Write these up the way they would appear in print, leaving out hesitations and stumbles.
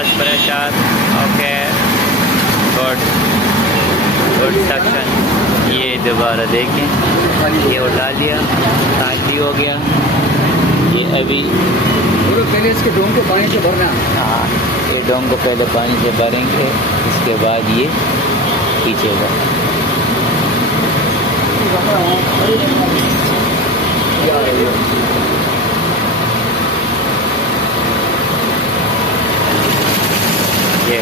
ज़बरदस्त pressure. Okay, good suction. ये दोबारा देखें, ये उठा लिया, खाली हो गया। ये अभी पहले इसके डोंग को पानी से भरना। हाँ, ये डोंग को पहले पानी से भरेंगे, इसके बाद ये खींचेगा। ये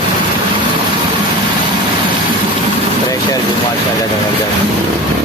प्रेशर भी माशाल्लाह ज़बरदस्त।